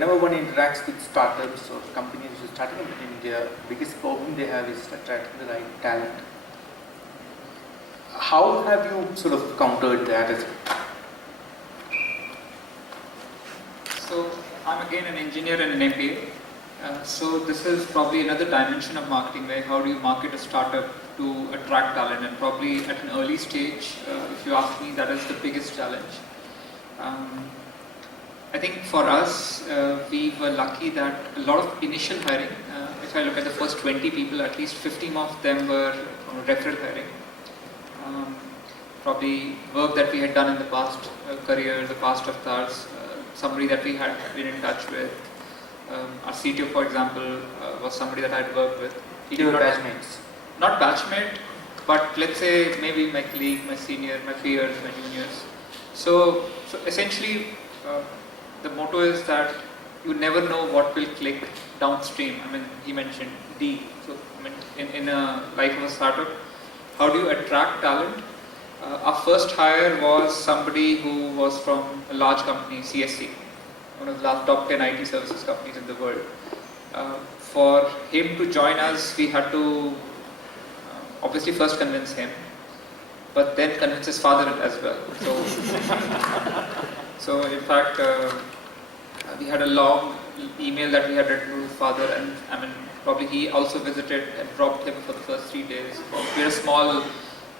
whenever one interacts with startups or companies which are starting up in India, biggest problem they have is attracting the right talent. How have you sort of countered that as well? So I'm again an engineer and an MBA. So this is probably another dimension of marketing, where how do you market a startup to attract talent, and probably at an early stage, if you ask me, that is the biggest challenge. I think for us, we were lucky that a lot of initial hiring, if I look at the first 20 people, at least 15 of them were referral hiring. Probably work that we had done in the past career, the past avatars, somebody that we had been in touch with. Our CTO, for example, was somebody that I had worked with. You were batchmates? Not batchmate, but let's say maybe my colleague, my senior, my peers, my juniors. So essentially, the motto is that you never know what will click downstream. I mean, he mentioned D. So I mean, in a life of a startup, how do you attract talent? Our first hire was somebody who was from a large company, CSC, one of the top 10 IT services companies in the world. For him to join us, we had to obviously first convince him, but then convince his father as well. So in fact, we had a long email that we had written to his father, and I mean, probably he also visited and dropped him for the first 3 days. We had a small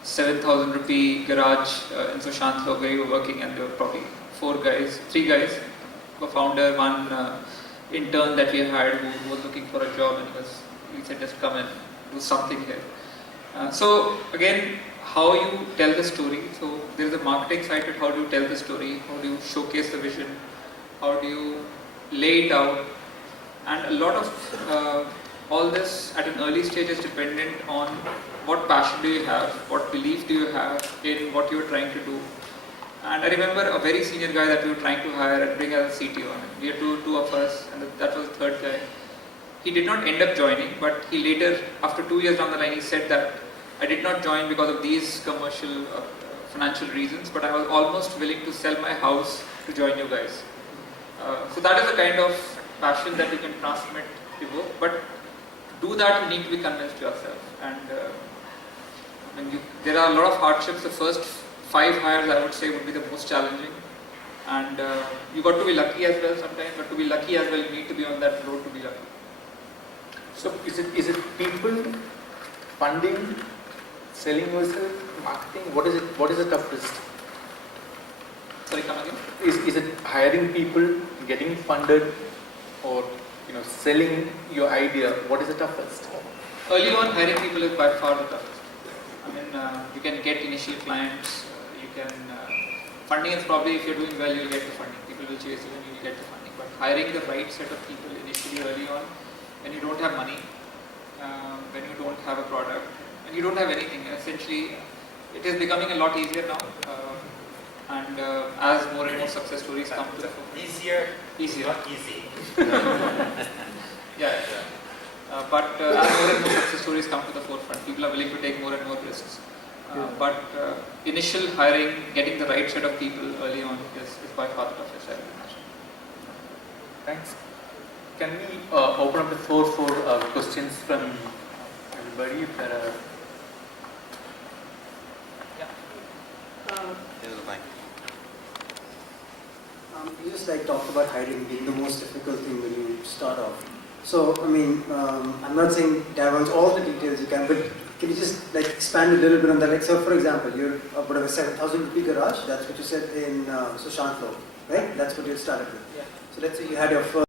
7,000 rupee garage in Sushantlo where we were working, and there were probably 3 guys, a founder, one intern that we hired who was looking for a job, and he said, just come and do something here. So again, how you tell the story. So there is a marketing side to it. How do you tell the story? How do you showcase the vision? How do you lay it out? And a lot of all this at an early stage is dependent on what passion do you have, what belief do you have in what you are trying to do. And I remember a very senior guy that we were trying to hire and bring as a CTO. We had two of us, and that was the third guy. He did not end up joining, but he later, after 2 years down the line, he said that I did not join because of these commercial, financial reasons, but I was almost willing to sell my house to join you guys. So that is the kind of passion that you can transmit to work, but to do that you need to be convinced yourself. And there are a lot of hardships. The first 5 hires, I would say, would be the most challenging, and you got to be lucky as well sometimes, but to be lucky as well, you need to be on that road to be lucky. So is it people, funding, selling yourself, marketing? What is the toughest? Sorry, come again? Is it hiring people, getting funded, or selling your idea? What is the toughest? Early on, hiring people is by far the toughest. I mean, you can get initial clients. Funding is probably, if you're doing well, you'll get the funding. People will chase you and you'll get the funding. But hiring the right set of people initially early on, when you don't have money, when you don't have a product, and you don't have anything, essentially, it is becoming a lot easier now. And as more and more success stories come to the forefront. Easier, not easy. Yeah. But as more and more success stories come to the forefront, people are willing to take more and more risks. But initial hiring, getting the right set of people early on is by far the toughest, I would imagine. Thanks. Can we open up the floor for questions from everybody? If there are... Here's the mic. You just talked about hiring being the most difficult thing when you start off. So, I mean, I'm not saying divulge all the details you can, but can you just expand a little bit on that? So, for example, you're about a 7,000 rupee garage. That's what you said in Sushantlo, right? That's what you started with. Yeah. So let's say you had your first